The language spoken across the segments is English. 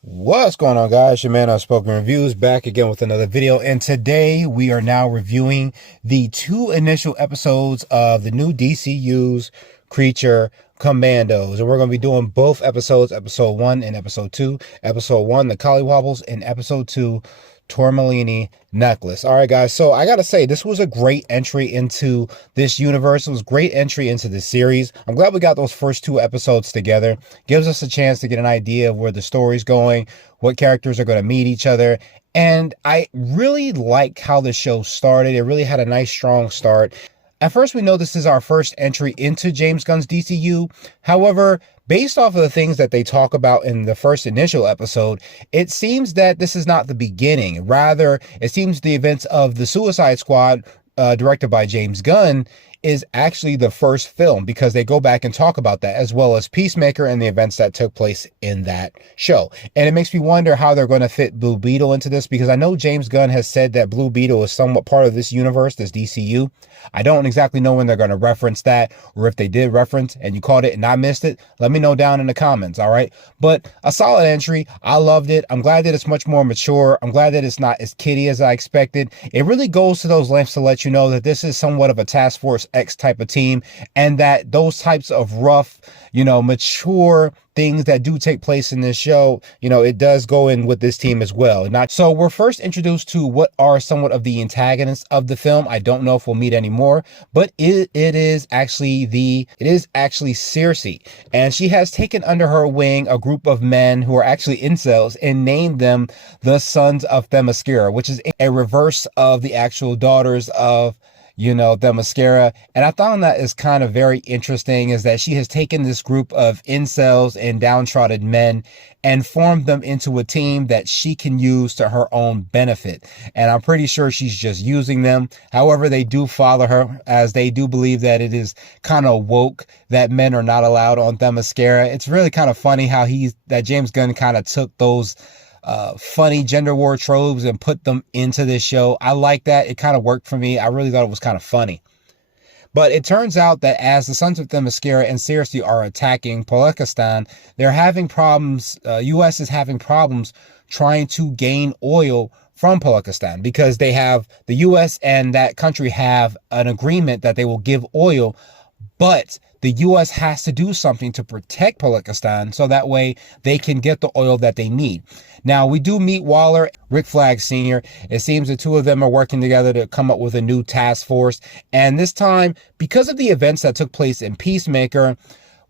What's going on, guys? Your man Outspoken Reviews back again with another video, and today we are now reviewing the two initial episodes of the new DCU's Creature Commandos, and we're going to be doing both episodes, episode 1 and episode 2. Episode 1, the Collywobbles, and episode 2, Tourmaline Necklace. All right, guys, so I gotta say, this was a great entry into this universe. It was a great entry into this series. I'm glad we got those first two episodes together. Gives us a chance to get an idea of where the story's going, what characters are going to meet each other, and I really like how the show started. It really had a nice, strong start. At first, we know this is our first entry into James Gunn's DCU. However, based off of the things that they talk about in the first initial episode, it seems that this is not the beginning. Rather, it seems the events of the Suicide Squad, directed by James Gunn, is actually the first film, because they go back and talk about that, as well as Peacemaker and the events that took place in that show. And it makes me wonder how they're going to fit Blue Beetle into this, because I know James Gunn has said that Blue Beetle is somewhat part of this universe, this DCU. I don't exactly know when they're going to reference that, or if they did reference and you caught it and I missed it, let me know down in the comments, all right? But a solid entry. I loved it. I'm glad that it's much more mature. I'm glad that it's not as kiddie as I expected. It really goes to those lengths to let you know that this is somewhat of a Task Force X type of team, and that those types of rough, mature things that do take place in this show, it does go in with this team as well. So we're first introduced to what are somewhat of the antagonists of the film. I don't know if we'll meet any more, but it is actually Circe, and she has taken under her wing a group of men who are actually incels and named them the Sons of Themyscira, which is a reverse of the actual daughters of Themyscira. And I found that is kind of very interesting, is that she has taken this group of incels and downtrodden men and formed them into a team that she can use to her own benefit. And I'm pretty sure she's just using them. However, they do follow her, as they do believe that it is kind of woke that men are not allowed on Themyscira. It's really kind of funny how James Gunn kind of took those funny gender war tropes and put them into this show. I like that. It kind of worked for me. I really thought it was kind of funny. But it turns out that as the Sons of Themyscira and Circe are attacking Palekistan, they're having problems. U.S. is having problems trying to gain oil from Palekistan, because the U.S. and that country have an agreement that they will give oil, but the U.S. has to do something to protect Palekistan so that way they can get the oil that they need. Now, we do meet Waller, Rick Flag Sr. It seems the two of them are working together to come up with a new task force. And this time, because of the events that took place in Peacemaker,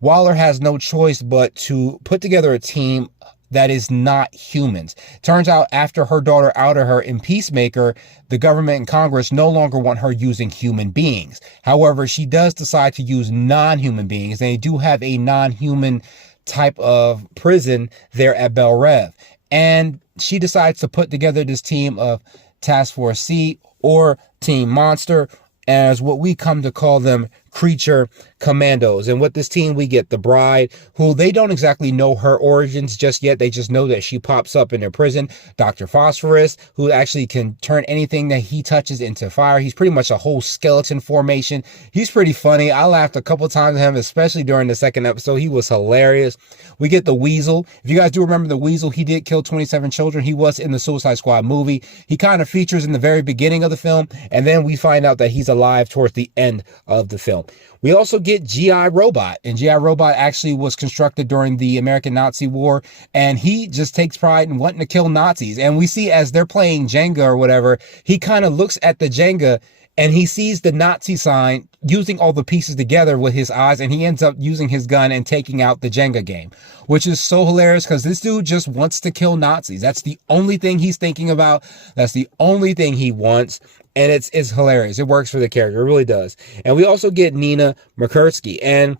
Waller has no choice but to put together a team that is not humans. Turns out, after her daughter outed her in Peacemaker, the government and Congress no longer want her using human beings. However, she does decide to use non-human beings, and they do have a non-human type of prison there at Bel Rev. And she decides to put together this team of Task Force C, or Team Monster, as what we come to call them, Creature Commandos. And with this team, we get the Bride, who they don't exactly know her origins just yet. They just know that she pops up in their prison. Dr. Phosphorus, who actually can turn anything that he touches into fire. He's pretty much a whole skeleton formation. He's pretty funny. I laughed a couple times at him, especially during the second episode. He was hilarious. We get the Weasel. If you guys do remember the Weasel, he did kill 27 children. He was in the Suicide Squad movie. He kind of features in the very beginning of the film, and then we find out that he's alive towards the end of the film. We also get G.I. Robot, and G.I. Robot actually was constructed during the American Nazi War, and he just takes pride in wanting to kill Nazis. And we see, as they're playing Jenga or whatever, he kind of looks at the Jenga and he sees the Nazi sign, using all the pieces together with his eyes, and he ends up using his gun and taking out the Jenga game, which is so hilarious, because this dude just wants to kill Nazis. That's the only thing he's thinking about. That's the only thing he wants. And it's hilarious. It works for the character. It really does. And we also get Nina Mikursky. And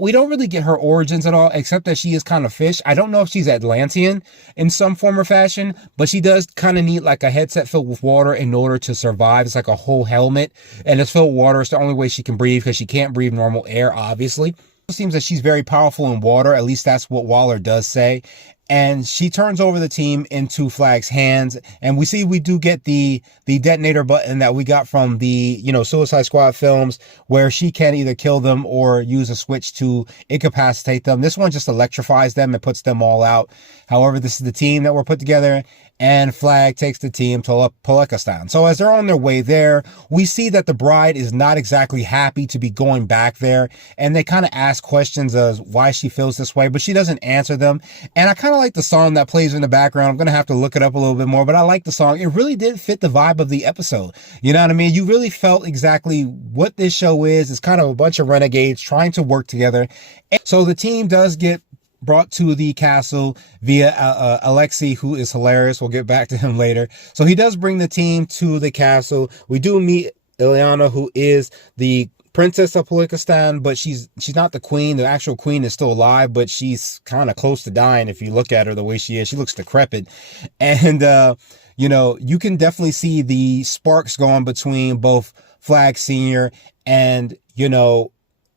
we don't really get her origins at all, except that she is kind of fish. I don't know if she's Atlantean in some form or fashion, but she does kind of need like a headset filled with water in order to survive. It's like a whole helmet, and it's filled with water. It's the only way she can breathe, because she can't breathe normal air, obviously. It seems that she's very powerful in water. At least that's what Waller does say. and she turns over the team into Flag's hands. And we do get the detonator button that we got from the, Suicide Squad films, where she can either kill them or use a switch to incapacitate them. This one just electrifies them and puts them all out. However, this is the team that we're put together, and Flag takes the team to Palekistan. So as they're on their way there, we see that the bride is not exactly happy to be going back there, and they kind of ask questions as why she feels this way, but she doesn't answer them. And I kind of like the song that plays in the background. I'm going to have to look it up a little bit more, but I like the song. It really did fit the vibe of the episode. You know what I mean? You really felt exactly what this show is. It's kind of a bunch of renegades trying to work together. And so the team does get brought to the castle via Alexei, who is hilarious. We'll get back to him later. So he does bring the team to the castle. We do meet Ileana, who is the princess of Palekistan, but she's not the queen. The actual queen is still alive, but she's kind of close to dying. If you look at her the way she is, she looks decrepit. And you can definitely see the sparks going between both Flag Senior and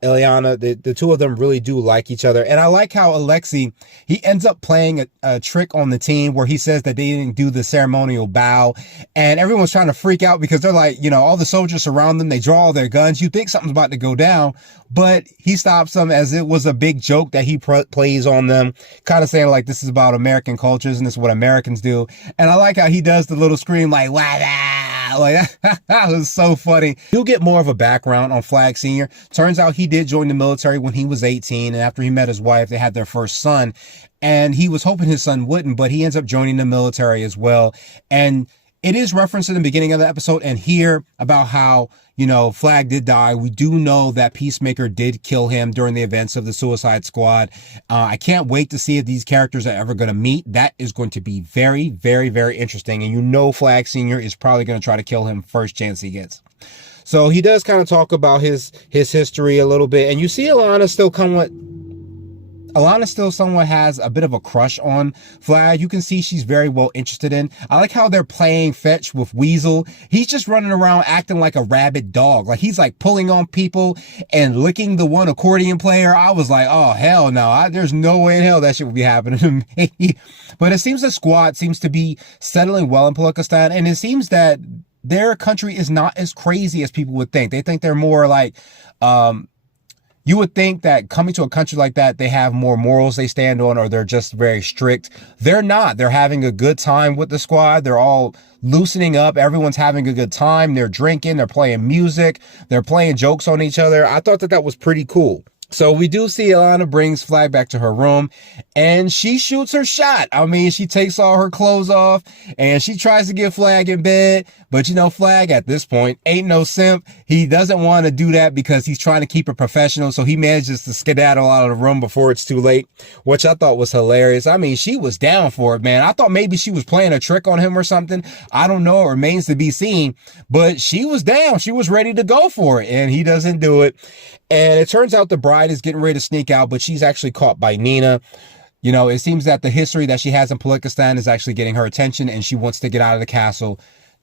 Ileana. The two of them really do like each other. And I like how Alexei, he ends up playing a trick on the team where he says that they didn't do the ceremonial bow, and everyone's trying to freak out because they're like, all the soldiers surround them, they draw all their guns, you think something's about to go down, but he stops them as it was a big joke that he plays on them, kind of saying like, this is about American cultures and this is what Americans do. And I like how he does the little scream like, wow. Like that was so funny. You'll get more of a background on Flag Senior. Turns out he did join the military when he was 18, and after he met his wife, they had their first son, and he was hoping his son wouldn't, but he ends up joining the military as well. And it is referenced in the beginning of the episode and here about how, Flag did die. We do know that Peacemaker did kill him during the events of the Suicide Squad. I can't wait to see if these characters are ever going to meet. That is going to be very, very, very interesting. And Flag Senior is probably going to try to kill him first chance he gets. So he does kind of talk about his history a little bit. And you see Alana still somewhat has a bit of a crush on Flag. You can see she's very well interested in. I like how they're playing fetch with Weasel. He's just running around acting like a rabid dog. Like he's like pulling on people and licking the one accordion player. I was like, oh, hell no. There's no way in hell that shit would be happening to me. But it seems the squad seems to be settling well in Palekistan, and it seems that their country is not as crazy as people would think. They think they're more like, you would think that coming to a country like that, they have more morals they stand on, or they're just very strict. They're not. They're having a good time with the squad. They're all loosening up. Everyone's having a good time. They're drinking. They're playing music. They're playing jokes on each other. I thought that was pretty cool. So we do see Alana brings Flag back to her room, and she shoots her shot. I mean, she takes all her clothes off and she tries to get Flag in bed, but Flag at this point ain't no simp. He doesn't want to do that because he's trying to keep it professional. So he manages to skedaddle out of the room before it's too late, which I thought was hilarious. I mean, she was down for it, man. I thought maybe she was playing a trick on him or something. I don't know. It remains to be seen, but she was down. She was ready to go for it, and he doesn't do it. And it turns out the bride is getting ready to sneak out, but she's actually caught by Nina. It seems that the history that she has in Palekistan is actually getting her attention, and she wants to get out of the castle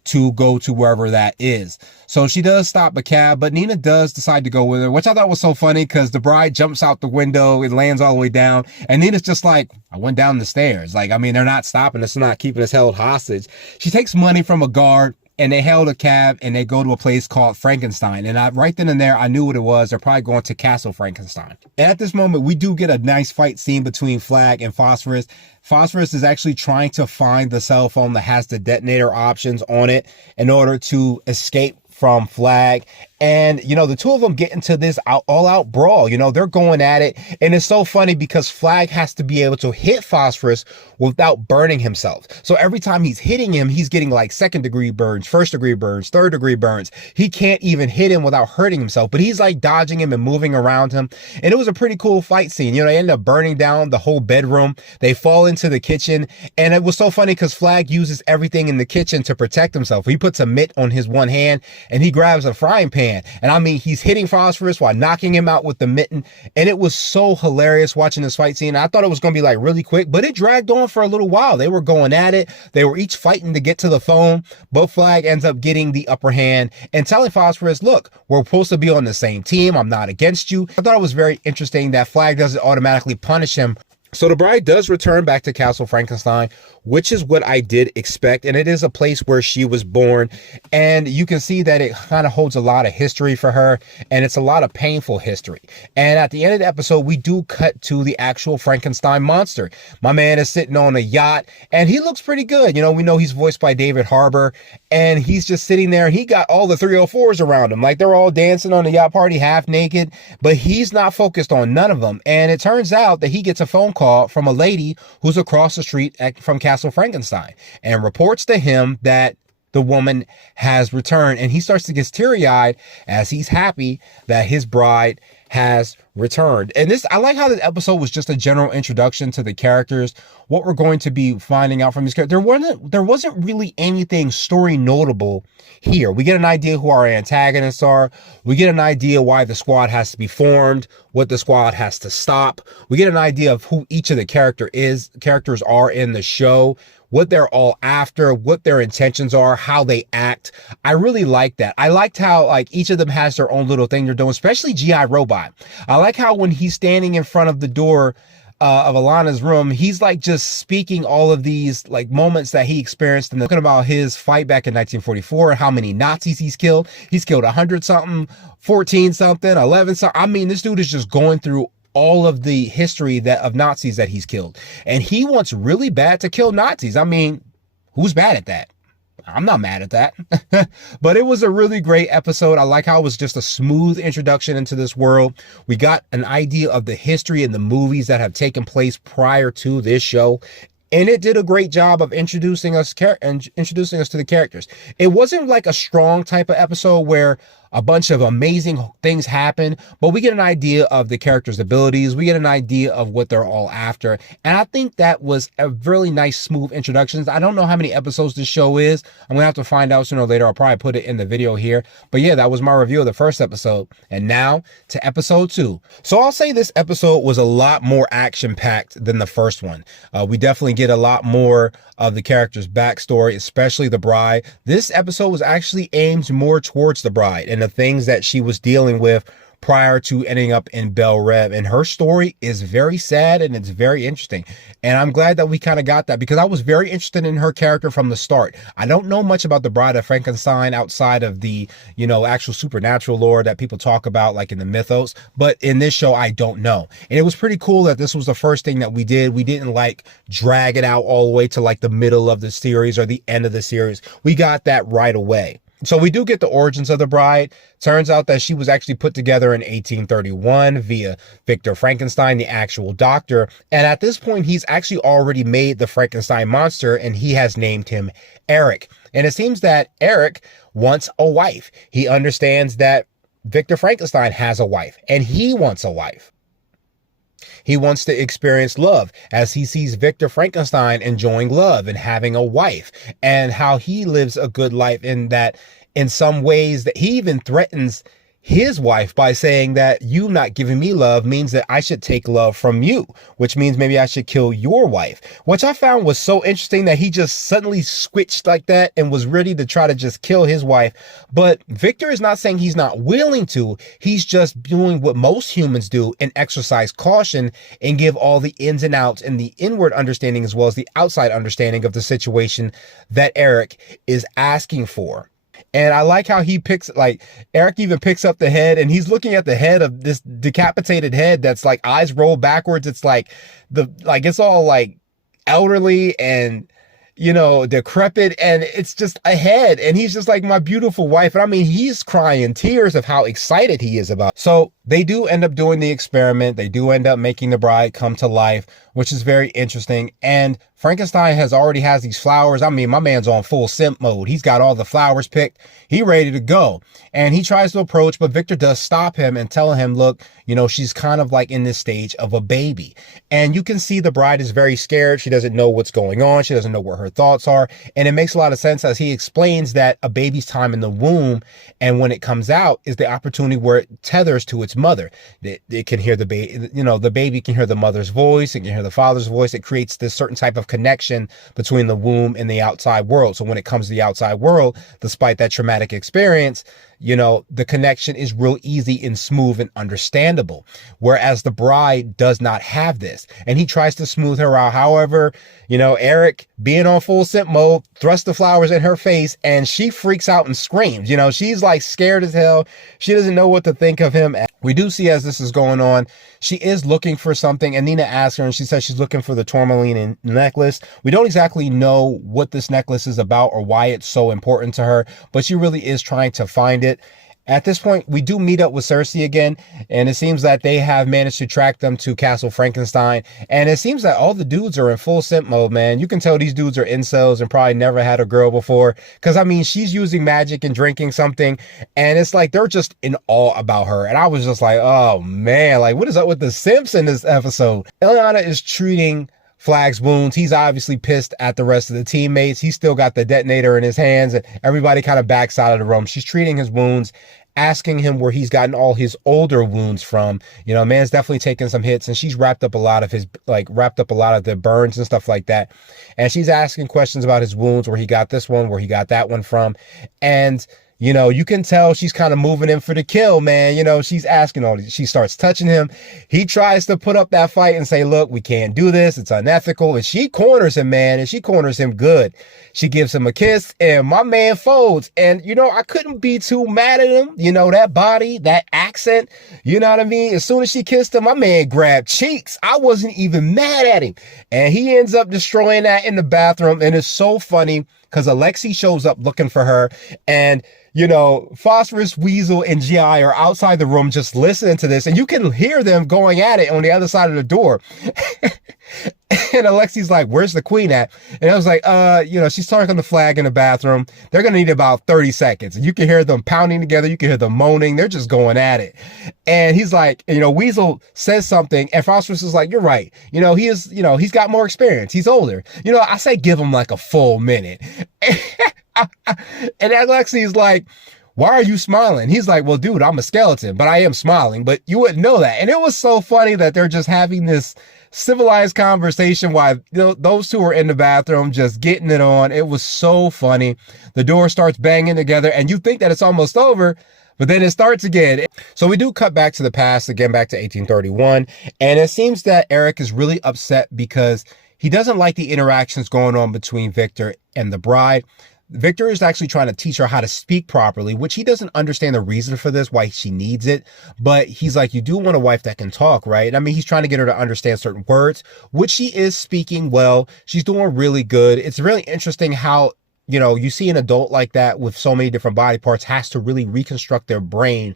to go to wherever that is. So she does stop a cab, but Nina does decide to go with her, which I thought was so funny because the bride jumps out the window, it lands all the way down, and Nina's just like, I went down the stairs. Like, I mean, they're not stopping us, not keeping us held hostage. She takes money from a guard, and they hailed a cab, and they go to a place called Frankenstein. And right then and there, I knew what it was. They're probably going to Castle Frankenstein. And at this moment, we do get a nice fight scene between Flag and Phosphorus. Phosphorus is actually trying to find the cell phone that has the detonator options on it in order to escape from Flag. And, the two of them get into this all-out brawl. They're going at it. And it's so funny because Flag has to be able to hit Phosphorus without burning himself. So every time he's hitting him, he's getting like second-degree burns, first-degree burns, third-degree burns. He can't even hit him without hurting himself, but he's like dodging him and moving around him. And it was a pretty cool fight scene. They end up burning down the whole bedroom. They fall into the kitchen. And it was so funny because Flag uses everything in the kitchen to protect himself. He puts a mitt on his one hand and he grabs a frying pan. And I mean, he's hitting Phosphorus while knocking him out with the mitten. And it was so hilarious watching this fight scene. I thought it was going to be like really quick, but it dragged on for a little while. They were going at it. They were each fighting to get to the phone. But Flag ends up getting the upper hand and telling Phosphorus, look, we're supposed to be on the same team. I'm not against you. I thought it was very interesting that Flag doesn't automatically punish him So the bride does return back to Castle Frankenstein, which is what I did expect. And it is a place where she was born. And you can see that it kind of holds a lot of history for her. And it's a lot of painful history. And at the end of the episode, we do cut to the actual Frankenstein monster. My man is sitting on a yacht and he looks pretty good. You know, we know he's voiced by David Harbour. And he's just sitting there and he got all the 304s around him. Like they're all dancing on the yacht party half naked. But he's not focused on none of them. And it turns out that he gets a phone call from a lady who's across the street from Castle Frankenstein and reports to him that the woman has returned, and he starts to get teary-eyed as he's happy that his bride has returned. And this, I like how this episode was just a general introduction to the characters, what we're going to be finding out from these characters. There wasn't really anything story notable here. We get an idea who our antagonists are. We get an idea why the squad has to be formed, what the squad has to stop. We get an idea of who each of the characters are in the show, what they're all after, what their intentions are, how they act. I really like that. I liked how like each of them has their own little thing they're doing, especially G.I. Robot. I like how when he's standing in front of the door of Alana's room, he's like just speaking all of these like moments that he experienced and talking about his fight back in 1944 and how many Nazis he's killed. He's killed 100 something, 14 something, 11 something. I mean, this dude is just going through all of the history of Nazis that he's killed. And he wants really bad to kill Nazis. I mean, who's bad at that? I'm not mad at that. But it was a really great episode. I like how it was just a smooth introduction into this world. We got an idea of the history and the movies that have taken place prior to this show. And it did a great job of introducing us to the characters. It wasn't like a strong type of episode where a bunch of amazing things happen, but we get an idea of the characters' abilities. We get an idea of what they're all after. And I think that was a really nice, smooth introduction. I don't know how many episodes this show is. I'm going to have to find out sooner or later. I'll probably put it in the video here. But yeah, that was my review of the first episode. And now to episode 2. So I'll say this episode was a lot more action-packed than the first one. We definitely get a lot more of the character's backstory, especially the bride. This episode was actually aimed more towards the bride and the things that she was dealing with prior to ending up in Bel Rev. And her story is very sad and it's very interesting. And I'm glad that we kind of got that because I was very interested in her character from the start. I don't know much about the Bride of Frankenstein outside of the, actual supernatural lore that people talk about like in the mythos. But in this show, I don't know. And it was pretty cool that this was the first thing that we did. We didn't like drag it out all the way to like the middle of the series or the end of the series. We got that right away. So we do get the origins of the bride. Turns out that she was actually put together in 1831 via Victor Frankenstein, the actual doctor. And at this point, he's actually already made the Frankenstein monster and he has named him Eric. And it seems that Eric wants a wife. He understands that Victor Frankenstein has a wife and he wants a wife. He wants to experience love as he sees Victor Frankenstein enjoying love and having a wife and how he lives a good life in that in some ways that he even threatens his wife by saying that you not giving me love means that I should take love from you, which means maybe I should kill your wife, which I found was so interesting that he just suddenly switched like that and was ready to try to just kill his wife. But Victor is not saying he's not willing to. He's just doing what most humans do and exercise caution and give all the ins and outs and the inward understanding as well as the outside understanding of the situation that Eric is asking for. And I like how he Eric even picks up the head and he's looking at the head of this decapitated head that's like eyes rolled backwards. It's like it's all like elderly and, decrepit and it's just a head. And he's just like, my beautiful wife. And I mean, he's crying tears of how excited he is about it. So they do end up doing the experiment. They do end up making the bride come to life, which is very interesting. And Frankenstein already has these flowers. I mean, my man's on full simp mode. He's got all the flowers picked. He ready to go. And he tries to approach, but Victor does stop him and tell him, look, she's kind of like in this stage of a baby. And you can see the bride is very scared. She doesn't know what's going on. She doesn't know what her thoughts are. And it makes a lot of sense as he explains that a baby's time in the womb and when it comes out is the opportunity where it tethers to its its mother. It can hear the baby, the baby can hear the mother's voice, it can hear the father's voice. It creates this certain type of connection between the womb and the outside world. So when it comes to the outside world, despite that traumatic experience, the connection is real easy and smooth and understandable. Whereas the bride does not have this. And he tries to smooth her out. However, Eric, being on full simp mode, thrusts the flowers in her face and she freaks out and screams. She's like scared as hell. She doesn't know what to think of him. We do see as this is going on, she is looking for something, and Nina asks her, and she says she's looking for the tourmaline necklace. We don't exactly know what this necklace is about or why it's so important to her, but she really is trying to find it. At this point, we do meet up with Cersei again, and it seems that they have managed to track them to Castle Frankenstein, and it seems that all the dudes are in full simp mode, man. You can tell these dudes are incels and probably never had a girl before, because, she's using magic and drinking something, and it's like they're just in awe about her, and I was just like, oh, man, like, what is up with the simps in this episode? Ileana is treating Flag's wounds. He's obviously pissed at the rest of the teammates. He's still got the detonator in his hands, and everybody kind of backs out of the room. She's treating his wounds, asking him where he's gotten all his older wounds from. Man's definitely taken some hits, and she's wrapped up a lot of the burns and stuff like that. And she's asking questions about his wounds, where he got this one, where he got that one from. And you can tell she's kind of moving in for the kill, man. She's asking all these. She starts touching him. He tries to put up that fight and say, look, we can't do this. It's unethical. And she corners him, man. And she corners him good. She gives him a kiss, and my man folds. And, I couldn't be too mad at him. That body, that accent, you know what I mean? As soon as she kissed him, my man grabbed cheeks. I wasn't even mad at him. And he ends up destroying that in the bathroom. And it's so funny because Alexei shows up looking for her, and Phosphorus, Weasel, and G.I. are outside the room just listening to this, and you can hear them going at it on the other side of the door. And Alexei's like, where's the queen at? And I was like, she's talking the flag in the bathroom. They're going to need about 30 seconds. And you can hear them pounding together. You can hear them moaning. They're just going at it. And he's like, Weasel says something, and Phosphorus is like, you're right. He's got more experience. He's older. I say give him like a full minute. And Alexei's like, why are you smiling? He's like, well, dude, I'm a skeleton, but I am smiling, but you wouldn't know that. And it was so funny that they're just having this civilized conversation while those two are in the bathroom just getting it on. It was so funny. The door starts banging together, and you think that it's almost over, but then it starts again. So we do cut back to the past, again, back to 1831. And it seems that Eric is really upset because he doesn't like the interactions going on between Victor and the bride. Victor is actually trying to teach her how to speak properly, which he doesn't understand the reason for this, why she needs it. But he's like, you do want a wife that can talk, right? He's trying to get her to understand certain words, which she is speaking well. She's doing really good. It's really interesting how, you see an adult like that with so many different body parts has to really reconstruct their brain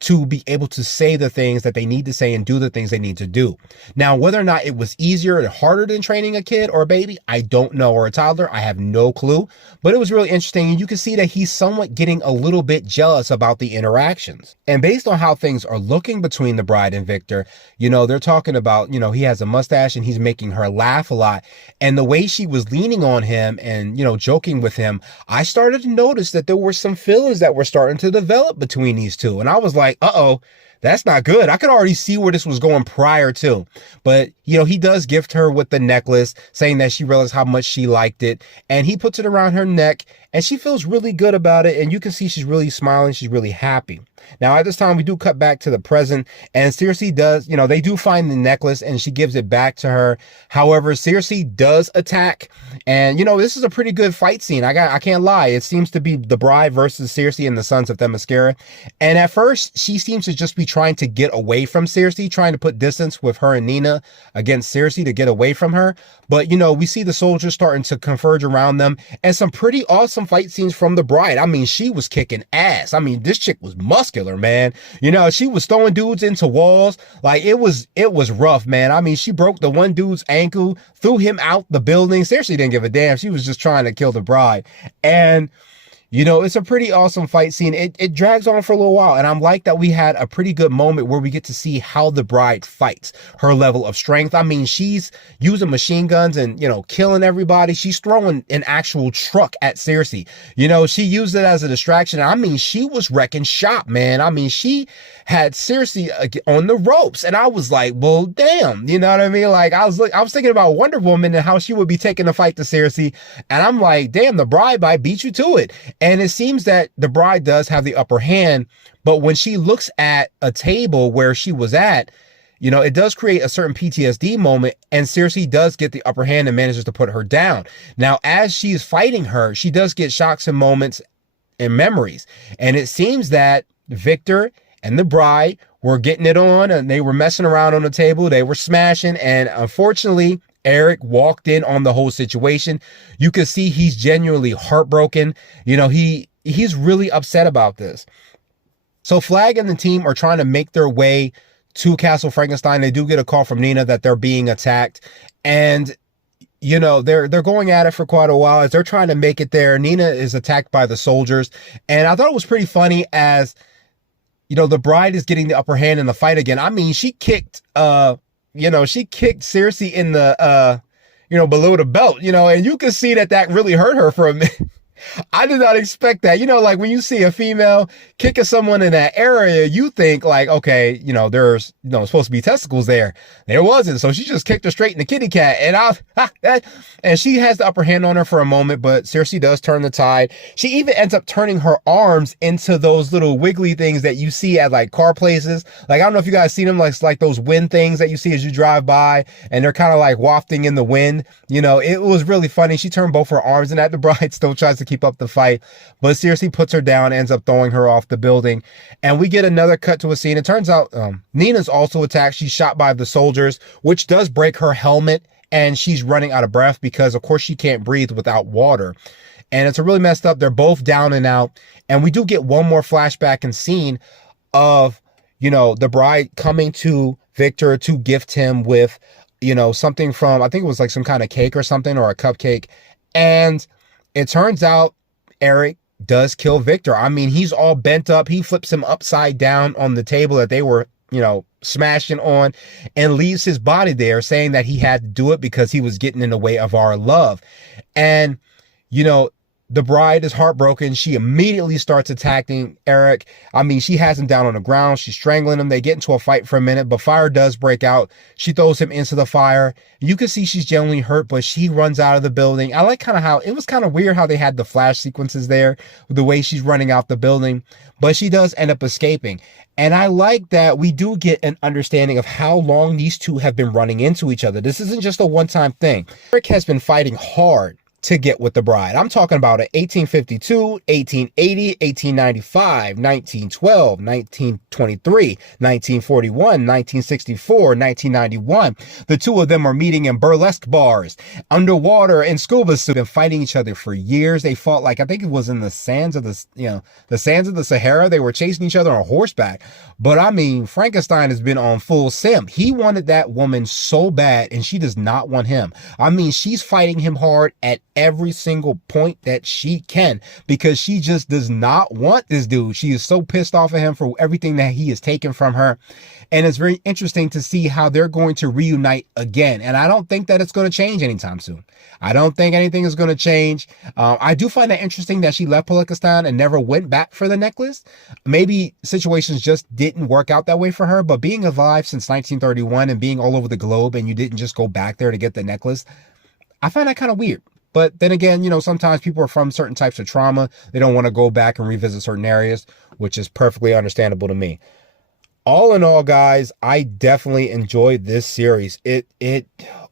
to be able to say the things that they need to say and do the things they need to do. Now, whether or not it was easier and harder than training a kid or a baby, I don't know, or a toddler, I have no clue, but it was really interesting. And you can see that he's somewhat getting a little bit jealous about the interactions. And based on how things are looking between the bride and Victor, they're talking about, he has a mustache and he's making her laugh a lot. And the way she was leaning on him and, joking with him, I started to notice that there were some feelings that were starting to develop between these two. And I was like, uh-oh, that's not good. I could already see where this was going prior to. But, he does gift her with the necklace, saying that she realized how much she liked it. And he puts it around her neck, and she feels really good about it. And you can see she's really smiling. She's really happy. Now, at this time, we do cut back to the present, and Cersei does, they do find the necklace, and she gives it back to her. However, Cersei does attack, and, this is a pretty good fight scene. I can't lie. It seems to be the bride versus Cersei and the Sons of Themyscira. And at first, she seems to just be trying to get away from Cersei, trying to put distance with her and Nina against Cersei to get away from her. But, we see the soldiers starting to converge around them, and some pretty awesome fight scenes from the bride. She was kicking ass. This chick was muscular, man. She was throwing dudes into walls. Like, it was rough, man. She broke the one dude's ankle, threw him out the building. Seriously, didn't give a damn. She was just trying to kill the bride. And You know, it's a pretty awesome fight scene. It drags on for a little while, and I'm like that we had a pretty good moment where we get to see how the bride fights, her level of strength. I mean, she's using machine guns and, you know, killing everybody. She's throwing an actual truck at Cersei. You know, she used it as a distraction. I mean, she was wrecking shop, man. I mean, she had Cersei on the ropes, and I was like, well, damn, you know what I mean? Like, I was thinking about Wonder Woman and how she would be taking the fight to Cersei, and I'm like, damn, the bride might beat you to it. And it seems that the bride does have the upper hand, but when she looks at a table where she was at, you know, it does create a certain PTSD moment, and Cersei does get the upper hand and manages to put her down. Now, as she's fighting her, she does get shocks and moments and memories. And it seems that Victor and the bride were getting it on, and they were messing around on the table. They were smashing, and unfortunately, Eric walked in on the whole situation. You could see he's genuinely heartbroken. You know, he's really upset about this. So Flag and the team are trying to make their way to Castle Frankenstein. They do get a call from Nina that they're being attacked. And, you know, they're going at it for quite a while. As they're trying to make it there, Nina is attacked by the soldiers. And I thought it was pretty funny as, you know, the bride is getting the upper hand in the fight again. I mean, she kicked Cersei in the, below the belt, you know, and you can see that really hurt her for a minute. I did not expect that. You know, like when you see a female kicking someone in that area, you think like, okay, you know, there's, you know, supposed to be testicles there. There wasn't. So she just kicked her straight in the kitty cat. And she has the upper hand on her for a moment, but Cersei does turn the tide. She even ends up turning her arms into those little wiggly things that you see at like car places. Like, I don't know if you guys seen them, like those wind things that you see as you drive by, and they're kind of like wafting in the wind. You know, it was really funny. She turned both her arms, and that the bride still tries to keep up the fight, but Cersei puts her down, ends up throwing her off the building, and we get another cut to a scene. It turns out Nina's also attacked. She's shot by the soldiers, which does break her helmet, and she's running out of breath because, of course, she can't breathe without water. And it's a really messed up. They're both down and out, and we do get one more flashback and scene of, you know, the bride coming to Victor to gift him with, you know, something from, I think it was like some kind of cake or something, or a cupcake. And it turns out Eric does kill Victor. I mean, he's all bent up. He flips him upside down on the table that they were, you know, smashing on, and leaves his body there, saying that he had to do it because he was getting in the way of our love. And, you know, the bride is heartbroken. She immediately starts attacking Eric. I mean, she has him down on the ground. She's strangling him. They get into a fight for a minute, but fire does break out. She throws him into the fire. You can see she's genuinely hurt, but she runs out of the building. I like kind of how it was kind of weird how they had the flash sequences there, the way she's running out the building, but she does end up escaping. And I like that we do get an understanding of how long these two have been running into each other. This isn't just a one-time thing. Eric has been fighting hard to get with the bride. I'm talking about 1852, 1880, 1895, 1912, 1923, 1941, 1964, 1991. The two of them are meeting in burlesque bars, underwater, in scuba suits, and fighting each other for years. They fought, like, I think it was in the sands of the sands of the Sahara. They were chasing each other on horseback. But I mean, Frankenstein has been on full simp. He wanted that woman so bad, and she does not want him. I mean, she's fighting him hard at every single point that she can, because she just does not want this dude. She is so pissed off at him for everything that he has taken from her. And it's very interesting to see how they're going to reunite again. And I don't think that it's going to change anytime soon. I don't think anything is going to change. I do find that interesting that she left Palikistan and never went back for the necklace. Maybe situations just didn't work out that way for her, but being alive since 1931 and being all over the globe, and you didn't just go back there to get the necklace, I find that kind of weird. But then again, you know, sometimes people are from certain types of trauma. They don't want to go back and revisit certain areas, which is perfectly understandable to me. All in all, guys, I definitely enjoyed this series.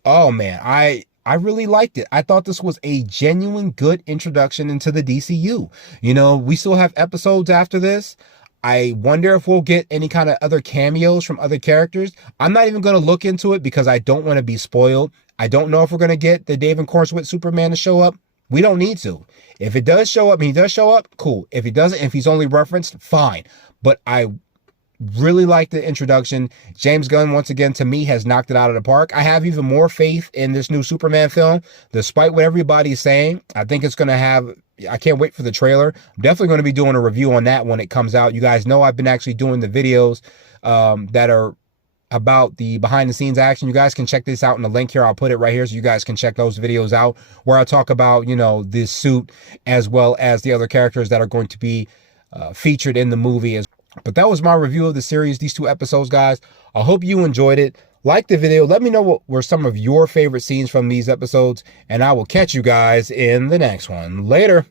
Oh man, I really liked it. I thought this was a genuine good introduction into the DCU. You know, we still have episodes after this. I wonder if we'll get any kind of other cameos from other characters. I'm not even going to look into it because I don't want to be spoiled. I don't know if we're going to get the David Cornswith Superman to show up. We don't need to. If it does show up and he does show up, cool. If he doesn't, if he's only referenced, fine. But I Really like the introduction. James Gunn, once again, to me, has knocked it out of the park. I have even more faith in this new Superman film, despite what everybody's saying. I think it's going to have, I can't wait for the trailer. I'm definitely going to be doing a review on that when it comes out. You guys know I've been actually doing the videos that are about the behind the scenes action. You guys can check this out in the link here. I'll put it right here so you guys can check those videos out, where I talk about, you know, this suit as well as the other characters that are going to be featured in the movie. But that was my review of the series, these 2 episodes, guys. I hope you enjoyed it. Like the video. Let me know what were some of your favorite scenes from these episodes, and I will catch you guys in the next one. Later.